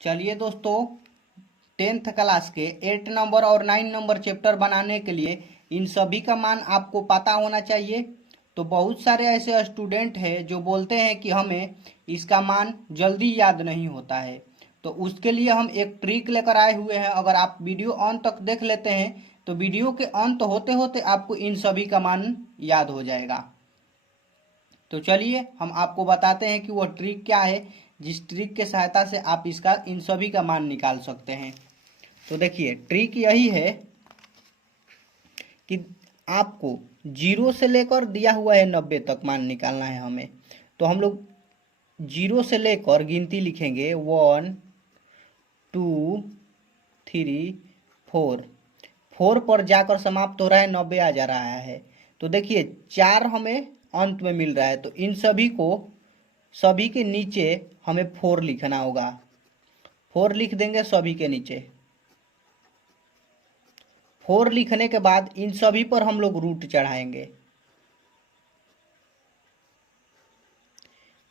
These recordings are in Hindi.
चलिए दोस्तों, 10th क्लास के 8 नंबर और 9 नंबर चैप्टर बनाने के लिए इन सभी का मान आपको पता होना चाहिए। तो बहुत सारे ऐसे स्टूडेंट हैं जो बोलते हैं कि हमें इसका मान जल्दी याद नहीं होता है। तो उसके लिए हम एक ट्रिक लेकर आए हुए हैं। अगर आप वीडियो अंत तक देख लेते हैं तो वीडियो के अंत होते होते आपको इन सभी का मान याद हो जाएगा। तो चलिए हम आपको बताते हैं कि वो ट्रिक क्या है, जिस ट्रिक के सहायता से आप इसका इन सभी का मान निकाल सकते हैं। तो देखिए, ट्रिक यही है कि आपको 0 से लेकर दिया हुआ है 90 तक मान निकालना है हमें। तो हम लोग 0 से लेकर गिनती लिखेंगे 1 2 3 4। 4 पर जाकर समाप्त हो रहा है, 90 आ जा रहा है। तो देखिए 4 हमें अंत में मिल रहा है, तो इन सभी के नीचे हमें 4 लिखना होगा। 4 लिख देंगे सभी के नीचे। 4 लिखने के बाद इन सभी पर हम लोग रूट चढ़ाएंगे।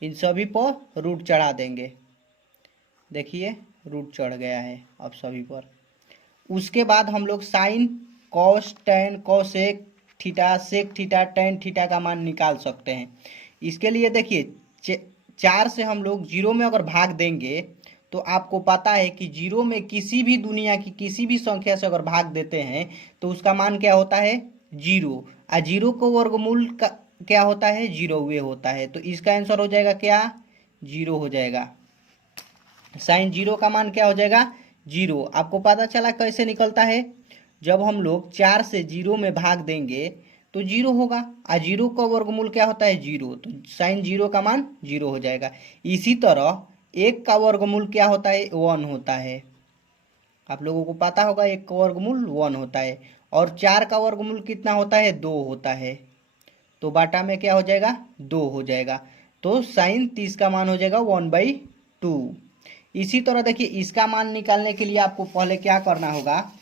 इन सभी पर रूट चढ़ा देंगे। देखिए रूट चढ़ गया है अब सभी पर। उसके बाद हम लोग sine, cos, tan, cosec theta, sec theta, tan theta का मान निकाल सकते हैं। इसके लिए देखिए 4 से हम लोग 0 में अगर भाग देंगे तो आपको पता है कि 0 में किसी भी दुनिया की किसी भी संख्या से अगर भाग देते हैं तो उसका मान क्या होता है, 0। और 0 को वर्गमूल का क्या होता है, 0 वे होता है। तो इसका आंसर हो जाएगा क्या, 0 हो जाएगा। साइन 0 का मान क्या हो जाएगा, 0। आपको पता चला कैसे निकलता है, जब हम लोग 4 से 0 में भाग देंगे तो 0 होगा। और 0 का वर्गमूल क्या होता है, 0। तो साइन 0 का मान 0 हो जाएगा। इसी तरह 1 का वर्गमूल क्या होता है, 1 होता है। आप लोगों को पता होगा 1 का वर्गमूल 1 होता है। और 4 का वर्गमूल कितना होता है, 2 होता है। तो बाटा में क्या हो जाएगा, 2 हो जाएगा। तो साइन 30 का मान हो जाएगा 1/2। इसी तरह देखिए इसका मान निकालने के लिए आपको पहले क्या करना होगा,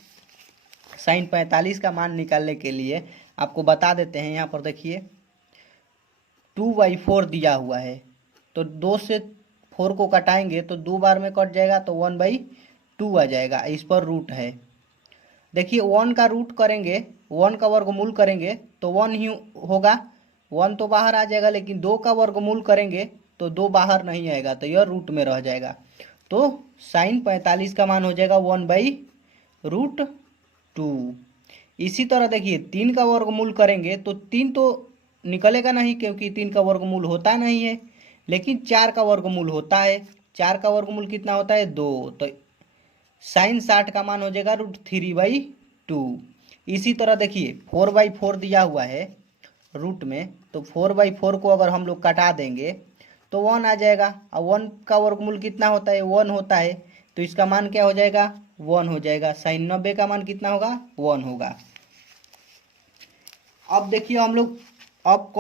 साइन 45 का मान निकालने के लिए आपको बता देते हैं। यहाँ पर देखिए 2/4 दिया हुआ है, तो 2 से 4 को कटाएंगे तो 2 बार में कट जाएगा, तो 1/2 आ जाएगा। इस पर रूट है। देखिए 1 का रूट करेंगे, 1 का वर्गमूल करेंगे तो 1 ही होगा। 1 तो बाहर आ जाएगा, लेकिन 2 का वर्गमूल करेंगे तो 2 बाहर नहीं आएगा, तो यह रूट में रह जाएगा। तो साइन 45 का मान हो जाएगा 1/√2। इसी तरह देखिए 3 का वर्गमूल करेंगे तो 3 तो निकलेगा नहीं, क्योंकि 3 का वर्गमूल होता नहीं है। लेकिन 4 का वर्गमूल होता है। 4 का वर्गमूल कितना होता है, 2। तो साइन 60 का मान हो जाएगा √3/2। इसी तरह देखिए 4/4 दिया हुआ है रूट में, तो 4/4 को अगर हम लोग कटा देंगे तो 1 आ जाएगा। और 1 का वर्गमूल कितना होता है, 1 होता है। तो इसका मान क्या हो जाएगा, 1 हो जाएगा। साइन 90 का मान कितना होगा, 1 होगा। अब देखिए हम लोग अब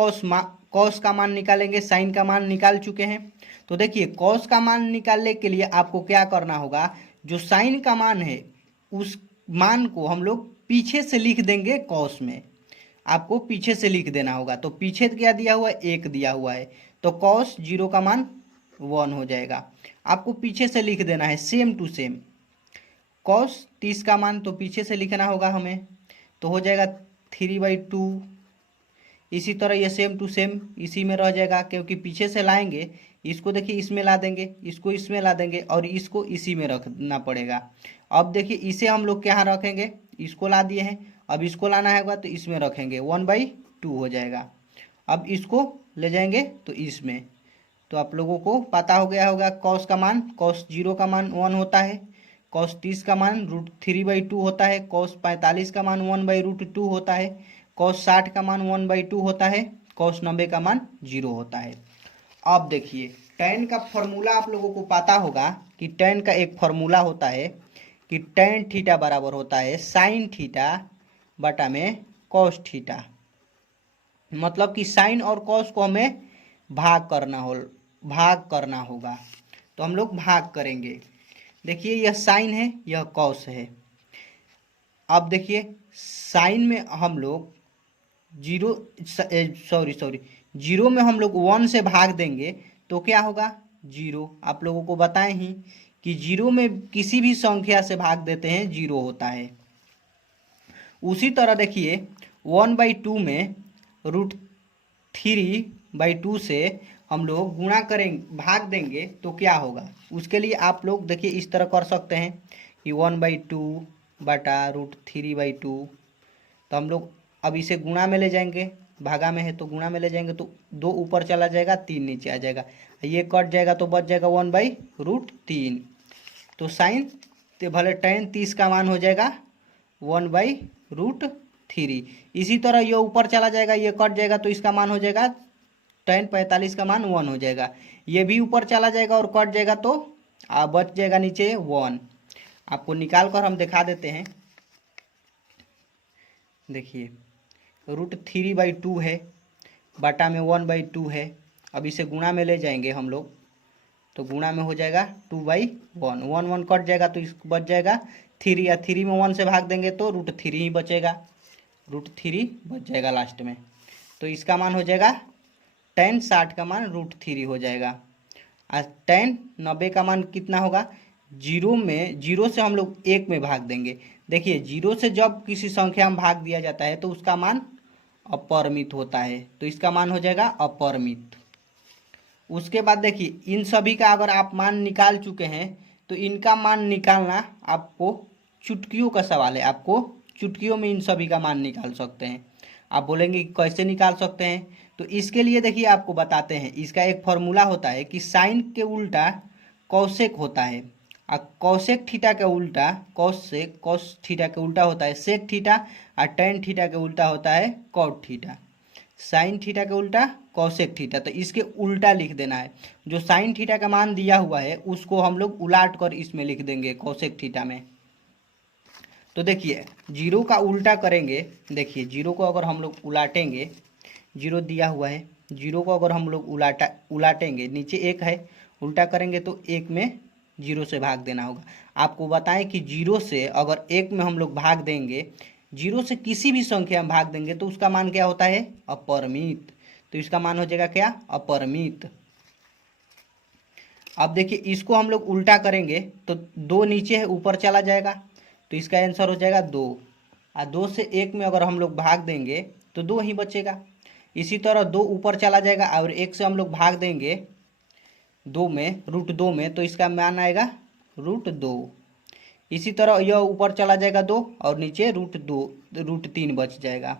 कॉस का मान निकालेंगे। साइन का मान निकाल चुके हैं। तो देखिए कॉस का मान निकालने के लिए आपको क्या करना होगा, जो साइन का मान है उस मान को हम लोग पीछे से लिख देंगे कॉस में। आपको पीछे से लिख देना होगा। तो पीछे क्या दिया हुआ है, 1 दिया हुआ है। तो कॉस 0 का मान 1 हो जाएगा। आपको पीछे से लिख देना है सेम टू सेम। कॉस 30 का मान तो पीछे से लिखना होगा हमें, तो हो जाएगा 3/2। इसी तरह ये सेम टू सेम इसी में रह जाएगा, क्योंकि पीछे से लाएंगे। इसको देखिए इसमें ला देंगे, इसको इसमें ला देंगे, और इसको इसी में रखना पड़ेगा। अब देखिए इसे हम लोग क्या रखेंगे, इसको ला दिए हैं। अब इसको लाना होगा तो इसमें रखेंगे, 1/2 हो जाएगा। अब इसको ले जाएंगे तो इसमें। तो आप लोगों को पता हो गया होगा कॉस का मान, कॉस 0 का मान 1 होता है। कॉस 30 का मान √3/2 होता है। कॉस 45 का मान 1/√2 होता है। कॉस 60 का मान 1/2 होता है। कॉस 90 का मान 0 होता है। अब देखिए टेन का फॉर्मूला आप लोगों को पता होगा कि टेन का एक फॉर्मूला होता है कि टेन थीटा बराबर होता है साइन थीटा बटा में कॉस थीटा। मतलब कि साइन और कॉस को हमें भाग करना होगा। तो हम लोग भाग करेंगे। देखिए यह साइन है, यह कॉस है। अब देखिए साइन में हम लोग 0 में हम लोग 1 से भाग देंगे तो क्या होगा, 0। आप लोगों को बताएं ही कि जीरो में किसी भी संख्या से भाग देते हैं जीरो होता है। उसी तरह देखिए 1/2 में √3/2 से हम लोग गुणा करेंगे, भाग देंगे तो क्या होगा। उसके लिए आप लोग देखिए इस तरह कर सकते हैं कि 1/2 बटा √3/2। तो हम लोग अब इसे गुणा में ले जाएंगे, भागा में है तो गुणा में ले जाएंगे तो 2 ऊपर चला जाएगा, 3 नीचे आ जाएगा, ये कट जाएगा तो बच जाएगा 1/√3। तो साइन तो भले tan 30 का मान हो जाएगा 1/√3। इसी तरह ये ऊपर चला जाएगा, ये कट जाएगा तो इसका मान हो जाएगा tan 45 का मान 1 हो जाएगा। ये भी ऊपर चला जाएगा और कट जाएगा तो बच जाएगा नीचे 1। आपको निकाल कर हम दिखा देते हैं। देखिए √3/2 है, बटा में 1/2 है। अब इसे गुणा में ले जाएंगे हम लोग तो गुणा में हो जाएगा 2/1, 1 कट जाएगा तो इस बच जाएगा 3, या 3 में 1 से भाग देंगे तो √3 ही बचेगा, √3 बच जाएगा लास्ट में। तो इसका मान हो जाएगा tan 60 का मान √3 हो जाएगा। आज tan 90 का मान कितना होगा, जीरो से हम लोग 1 में भाग देंगे। देखिए जीरो से जब किसी संख्या में भाग दिया जाता है तो उसका मान अपरिमित होता है, तो इसका मान हो जाएगा अपरिमित। उसके बाद देखिए इन सभी का अगर आप मान निकाल चुके हैं तो इनका मान निकालना आपको चुटकियों का सवाल है, आपको चुटकियों में इन सभी का मान निकाल सकते हैं। आप बोलेंगे कैसे निकाल सकते हैं, तो इसके लिए देखिए आपको बताते हैं। इसका एक फॉर्मूला होता है कि साइन के उल्टा कौसेक होता है, और कौसेक थीटा के उल्टा कॉस थीटा के उल्टा होता है सेक थीटा, और टेन थीटा के उल्टा होता है कॉट थीटा। साइन थीटा के उल्टा कौसेक थीटा, तो इसके उल्टा लिख देना है। जो साइन थीटा का मान दिया हुआ है उसको हम लोग उलाट कर इसमें लिख देंगे कौसेक थीटा में। तो देखिए जीरो का उल्टा करेंगे, देखिए जीरो को अगर हम लोग उलाटेंगे, जीरो दिया हुआ है, जीरो को अगर हम लोग उलाटेंगे, नीचे 1 है, उल्टा करेंगे तो 1 में जीरो से भाग देना होगा। आपको बताएं कि जीरो से अगर 1 में हम लोग भाग देंगे, जीरो से किसी भी संख्या में भाग देंगे तो उसका मान क्या होता है, अपरिमित। तो इसका मान हो जाएगा क्या, अपरिमित। अब देखिए इसको हम लोग उल्टा करेंगे तो 2 नीचे है, ऊपर चला जाएगा, तो इसका आंसर हो जाएगा 2। और 2 से 1 में अगर हम लोग भाग देंगे तो 2 ही बचेगा। इसी तरह 2 ऊपर चला जाएगा और 1 से हम लोग भाग देंगे 2 में, √2 में, तो इसका मान आएगा √2। इसी तरह यह ऊपर चला जाएगा 2 और नीचे √3 बच जाएगा।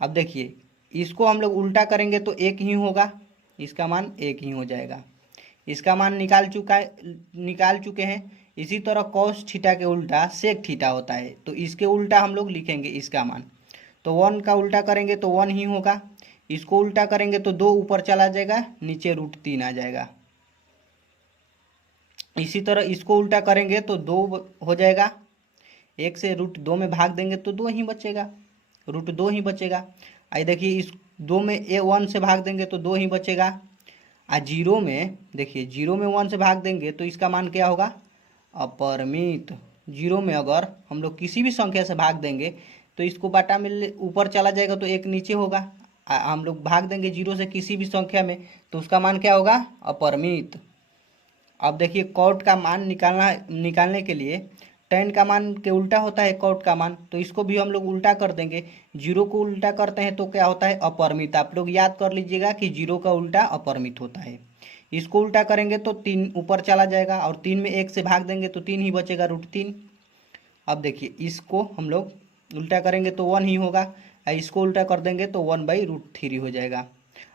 अब देखिए इसको हम लोग उल्टा करेंगे तो 1 ही होगा, इसका मान 1 ही हो जाएगा। इसका मान निकाल चुके हैं। इसी तरह कॉस थीटा के उल्टा सेक थीटा होता है, तो इसके उल्टा हम लोग लिखेंगे इसका मान। तो 1 का उल्टा करेंगे तो 1 ही होगा, इसको उल्टा करेंगे तो 2 ऊपर चला जाएगा, नीचे √3 आ जाएगा। इसी तरह इसको उल्टा करेंगे तो 2 हो जाएगा, 1 से √2 में भाग देंगे तो 2 ही बचेगा, √2 ही बचेगा। आई देखिए इस 2 में 1 से भाग देंगे तो 2 ही बचेगा। आ जीरो में देखिए, जीरो में 1 से भाग देंगे तो इसका मान क्या होगा, अपरिमित। जीरो में अगर हम लोग किसी भी संख्या से भाग देंगे तो इसको बाटा में ऊपर चला जाएगा तो 1 नीचे होगा। हम लोग भाग देंगे जीरो से किसी भी संख्या में तो उसका मान क्या होगा, अपरिमित। अब देखिए कॉट का मान निकालने के लिए tan का मान के उल्टा होता है कॉट का मान, तो इसको भी हम लोग उल्टा कर देंगे। जीरो को उल्टा करते हैं तो क्या होता है, अपरिमित। आप लोग याद कर लीजिएगा कि जीरो का उल्टा अपरिमित होता है। इसको उल्टा करेंगे तो 3 ऊपर चला जाएगा और 3 में 1 से भाग देंगे तो 3 ही बचेगा, √3। अब देखिए इसको हम लोग उल्टा करेंगे तो 1 ही होगा, और इसको उल्टा कर देंगे तो 1/√3 हो जाएगा।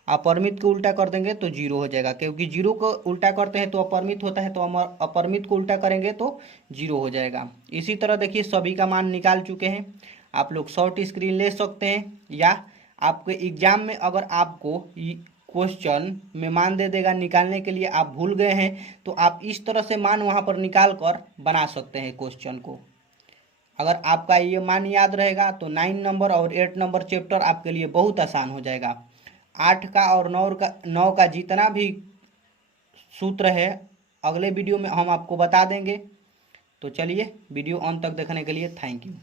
अपरिमित को उल्टा कर देंगे तो 0 हो जाएगा, क्योंकि जीरो को उल्टा करते हैं तो अपरिमित होता है, तो हम अपरिमित को उल्टा करेंगे तो 0 हो जाएगा। इसी तरह देखिए सभी का मान निकाल चुके हैं। आप लोग शॉर्ट स्क्रीन ले सकते हैं, या आपके एग्जाम में अगर आपको क्वेश्चन में मान दे देगा निकालने के लिए, आप भूल गए हैं तो आप इस तरह से मान वहाँ पर निकाल कर बना सकते हैं क्वेश्चन को। अगर आपका ये मान याद रहेगा तो 9 नंबर और 8 नंबर चैप्टर आपके लिए बहुत आसान हो जाएगा। 8 का और 9 का जितना भी सूत्र है अगले वीडियो में हम आपको बता देंगे। तो चलिए वीडियो अंत तक देखने के लिए थैंक यू।